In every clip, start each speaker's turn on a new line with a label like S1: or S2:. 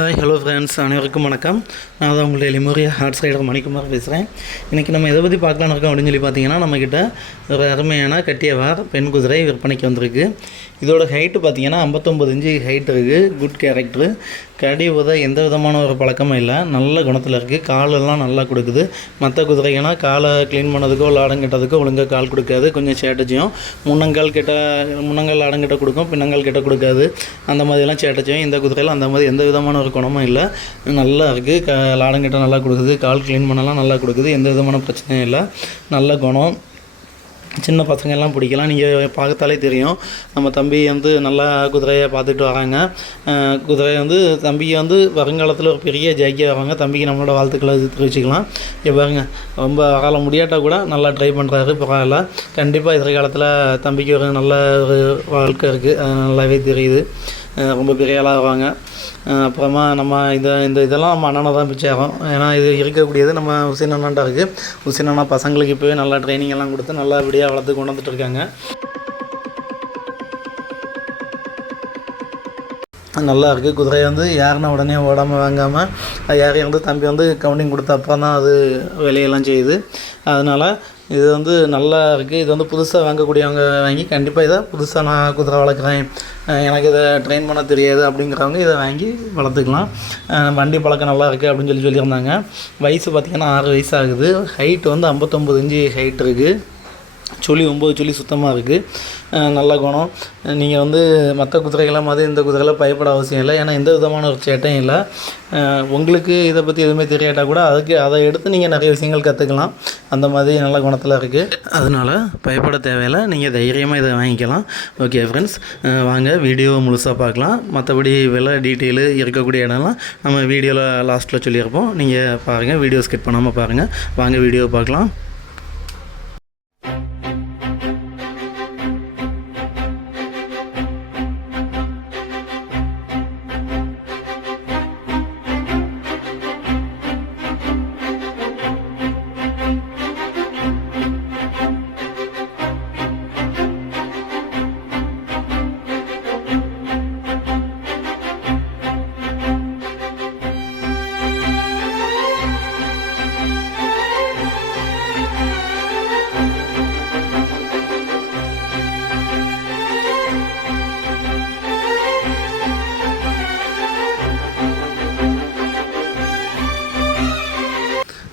S1: Hi hello friends அனைவருக்கும் வணக்கம். நான் தான் உங்களுடைய லிமோரியா ஹார்ட் ரைடர் மணிக்குமார் பேசுகிறேன் இன்றைக்கி நம்ம எதை பற்றி பார்க்கலான்னு இருக்கோம் அப்படின்னு சொல்லி பார்த்தீங்கன்னா நம்மக்கிட்ட ஒரு அருமையான கட்டியவார் பெண் குதிரை விற்பனைக்கு வந்திருக்கு. இதோட ஹைட்டு பார்த்தீங்கன்னா ஐம்பத்தொம்பது இன்ச்சு ஹைட் இருக்குது குட் கேரக்டரு கடி உத எந்த விதமான ஒரு பழக்கமும் இல்லை. நல்ல குணத்தில் இருக்குது காலெல்லாம் நல்லா கொடுக்குது. மற்ற குதிரைகள்னா காலை க்ளீன் பண்ணதுக்கோ இல்லை அடங்கிட்டதுக்கோ ஒழுங்காக கால் கொடுக்காது. கொஞ்சம் சேட்டச்சியும். முன்னங்கால் கிட்ட முன்னங்கால் அடங்கிட்ட கொடுக்கும் பின்னங்கால் கிட்ட கொடுக்காது. அந்த மாதிரிலாம் சேட்டச்சியும். இந்த குதிரையில் அந்த மாதிரி எந்த விதமான ஒரு குணமும் இல்லை. நல்லா இருக்குது க லாடங்கிட்ட நல்லா கொடுக்குது. கால் க்ளீன் பண்ணலாம் நல்லா கொடுக்குது. எந்த விதமான பிரச்சனையும் இல்லை. நல்ல குணம். சின்ன பசங்க எல்லாம் பிடிக்கலாம். நீங்கள் பார்த்தாலே தெரியும். நம்ம தம்பி வந்து நல்லா குதிரையை பார்த்துட்டு வராங்க. குதிரையை வந்து தம்பியை வந்து வருங்காலத்தில் ஒரு பெரிய ஜாக்கியாக வராங்க தம்பிக்கு நம்மளோட வாழ்த்துக்களை தெரிவிச்சுக்கலாம் இங்கே பாருங்க ரொம்ப வரால முடியாட்டால் கூட நல்லா ட்ரை பண்ணுறாரு பரவாயில்ல. கண்டிப்பாக எதிர்காலத்தில் தம்பிக்கு ஒரு நல்ல ஒரு வாழ்க்கை இருக்குது நல்லாவே தெரியுது. ரொம்ப பெரிய ஆளாக வருவாங்க அப்புறமா நம்ம இந்த இந்த இதெல்லாம் நம்ம அண்ணனை தான் பிச்சை ஆகும் ஏன்னா இது இருக்கக்கூடியது நம்ம உசின் அண்ணாண்டா இருக்குது உசின் அண்ணா பசங்களுக்கு இப்போவே நல்லா ட்ரைனிங் எல்லாம் கொடுத்து நல்லபடியாக வளர்த்து கொண்டு வந்துட்டு இருக்காங்க. நல்லா இருக்குது குதிரையை வந்து யாருன்னா உடனே ஓடாமல் வாங்காமல் யாரையும் வந்து தம்பி வந்து கவுண்டிங் கொடுத்த அப்புறம் தான் அது விலையெல்லாம் செய்யுது. அதனால் இது வந்து நல்லா இருக்குது இது வந்து புதுசாக வாங்கக்கூடியவங்க வாங்கி கண்டிப்பாக இதை புதுசாக நான் குதிரை வளர்க்குறேன். எனக்கு இதை ட்ரெயின் பண்ண தெரியாது அப்படிங்கிறவங்க இதை வாங்கி வளர்த்துக்கலாம். வண்டி பழக்கம் நல்லா இருக்குது அப்படின்னு சொல்லி சொல்லியிருந்தாங்க. வயசு பார்த்திங்கன்னா ஆறு வயசு ஆகுது. ஹைட் வந்து ஐம்பத்தொம்பது இன்ச்சு ஹைட் இருக்குது சொல்லி ஒம்பது சொல்லி சுத்தமாக இருக்குது நல்ல குணம். நீங்கள் வந்து மற்ற குதிரைகளை மாதிரி இந்த குதிரைகளை பயப்பட அவசியம் இல்லை. ஏன்னா எந்த விதமான ஒரு சேட்டையும் இல்லை. உங்களுக்கு இதை பற்றி எதுவுமே தெரியாட்டால் கூட அதுக்கு அதை எடுத்து நீங்கள் நிறைய விஷயங்கள் கற்றுக்கலாம் அந்த மாதிரி நல்ல குணத்தில் இருக்குது அதனால் பயப்பட தேவையில்லை. நீங்கள் தைரியமாக இதை வாங்கிக்கலாம். ஓகே ஃப்ரெண்ட்ஸ் வாங்க. வீடியோவை முழுசாக பார்க்கலாம். மற்றபடி விலை டீட்டெயிலு இருக்கக்கூடிய இடம்லாம் நம்ம வீடியோவில் லாஸ்ட்டில் சொல்லியிருப்போம். நீங்கள் பாருங்கள் வீடியோ ஸ்கிப் பண்ணாமல் பாருங்கள் வாங்க வீடியோ பார்க்கலாம்.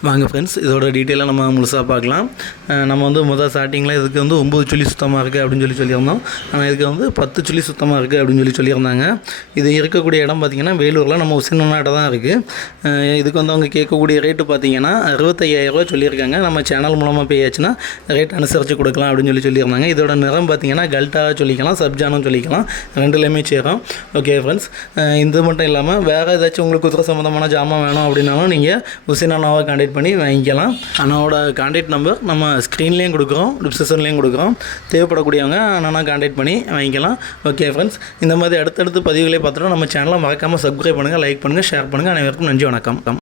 S1: வாங்க ஃப்ரெண்ட்ஸ் இதோட டீட்டெயிலாக நம்ம முழுசாக பார்க்கலாம். நம்ம வந்து முதல் ஸ்டார்டிங்கில் இதுக்கு வந்து ஒம்பது சுழி சுத்தமாக இருக்குது அப்படின்னு சொல்லி சொல்லியிருந்தோம். ஆனால் இதுக்கு வந்து பத்து சுழி சுத்தமாக இருக்குது அப்படின்னு சொல்லி சொல்லியிருந்தாங்க. இது இருக்கக்கூடிய இடம் பார்த்திங்கன்னா வேலூரில் நம்ம உசினாட்ட தான் இருக்குது இதுக்கு வந்து அவங்க கேட்கக்கூடிய ரேட்டு பார்த்திங்கன்னா அறுபத்தையாயிரரூவா சொல்லியிருக்காங்க. நம்ம சேனல் மூலமாக பேயாச்சுன்னா ரேட் அனுசரித்து கொடுக்கலாம் அப்படின்னு சொல்லி சொல்லியிருந்தாங்க. இதோட நிறம் பார்த்திங்கன்னா கல்ட்டாக சொல்லிக்கலாம் சப்ஜானும் சொல்லிக்கலாம். ரெண்டுலேயுமே சேரும். ஓகே ஃப்ரெண்ட்ஸ் இது மட்டும் இல்லாமல் வேறு ஏதாச்சும் உங்களுக்கு குதிரை சம்மந்தமான ஜாமான் வேணும் அப்படின்னாலும் நீங்கள் உசினானாவை அண்ணாவை கான்டாக்ட் பண்ணி வாங்கிக்கலாம். அண்ணாவோட கான்டாக்ட் நம்பர் நம்ம ஸ்க்ரீன்லேயும் கொடுக்குறோம் டிஸ்கிரிப்ஷன்லேயும் கொடுக்குறோம். தேவைப்படக்கூடியவங்க அண்ணனா கான்டாக்ட் பண்ணி வாங்கிக்கலாம். ஓகே ஃப்ரெண்ட்ஸ் இந்த மாதிரி அடுத்தடுத்து பதிவுகளை பார்த்துட்டு நம்ம சேனலை மறக்காமல் சப்ஸ்கிரைப் பண்ணுங்கள் லைக் பண்ணுங்கள் ஷேர் பண்ணுங்கள் அனைவருக்கும் நன்றி வணக்கம்.